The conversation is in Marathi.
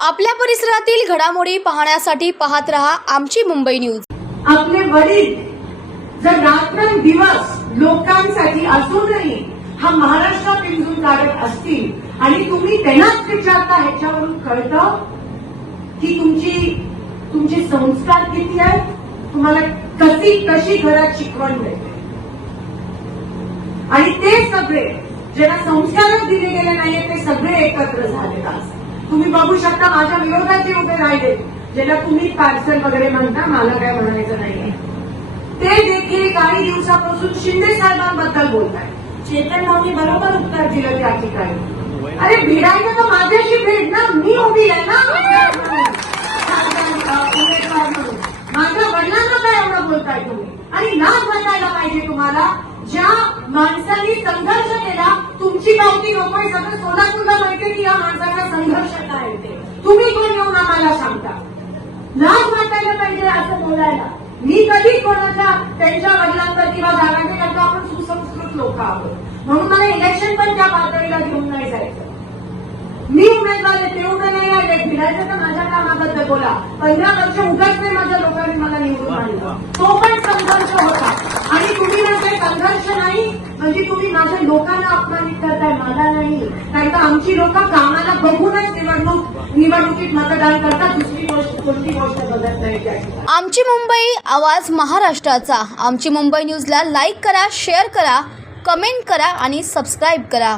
आपल्या परिसरातील घडामोडी पाहण्यासाठी पाहत रहा आमची मुंबई न्यूज. आपले वडील जर रात्रंदिवस लोकांसाठी असूनही हा महाराष्ट्र पिंजून काढत असतील आणि तुम्ही त्यांनाच विचारता ह्याच्यावरून कळतं की तुमची तुमचे संस्कार किती आहेत? तुम्हाला कशी कशी घरात शिकवण मिळते? आणि ते सगळे ज्यांना संस्कारच दिले गेले नाहीये ते सगळे एकत्र झालेत आज. तुम्ही बघू शकता माझ्या विरोधात जे उभे राहिले ज्याला तुम्ही पार्सल वगैरे म्हणता मला काय म्हणायचं नाहीये. ते देखील काही दिवसापासून शिंदे साहेबांबद्दल बोलताय चेतन भाऊनी बरोबर उत्तर दिलं त्या ठिकाणी. अरे भिडायचं तर माझ्याशी भेट ना मी उभी आहे ना? उमेदवार म्हणून. माझ्या वडिलांना काय एवढं बोलताय तुम्ही? आणि ना म्हणायला पाहिजे माणसांनी संघर्ष केला तुमची पावती नकोय सगळं सोलापूरला माहितीये की या माणसांना संघर्ष काय येते तुम्ही कोण येऊन आम्हाला सांगता. लाज वाटायला पाहिजे असं बोलायला. मी कधी कोणाच्या त्यांच्या वडिलांवर किंवा दाराने करता आपण सुसंस्कृत लोक आहोत. म्हणून मला इलेक्शन पण त्या पातळीला घेऊन नाही जायचं. मी उमेदवार आहे ते उभे नाही आले फिरायचं तर माझ्या कामाबद्दल बोला. पंधरा वर्ष उगाच नाही माझ्या लोकांनी मला निवडून आणलं. तो पण संघर्ष होता आणि तुम्ही म्हणताय संघर्ष नाही म्हणजे तुम्ही माझ्या लोकांना अपमानित करताय मला नाही. कारण का आमची लोक कामाला बघूनच निवडणूक निवडणुकीत मतदान करतात. दुसरी गोष्ट कोणती गोष्ट बघत नाही आमची मुंबई आवाज महाराष्ट्राचा. आमची मुंबई न्यूजला लाईक करा शेअर करा कमेंट करा आणि सबस्क्राईब करा.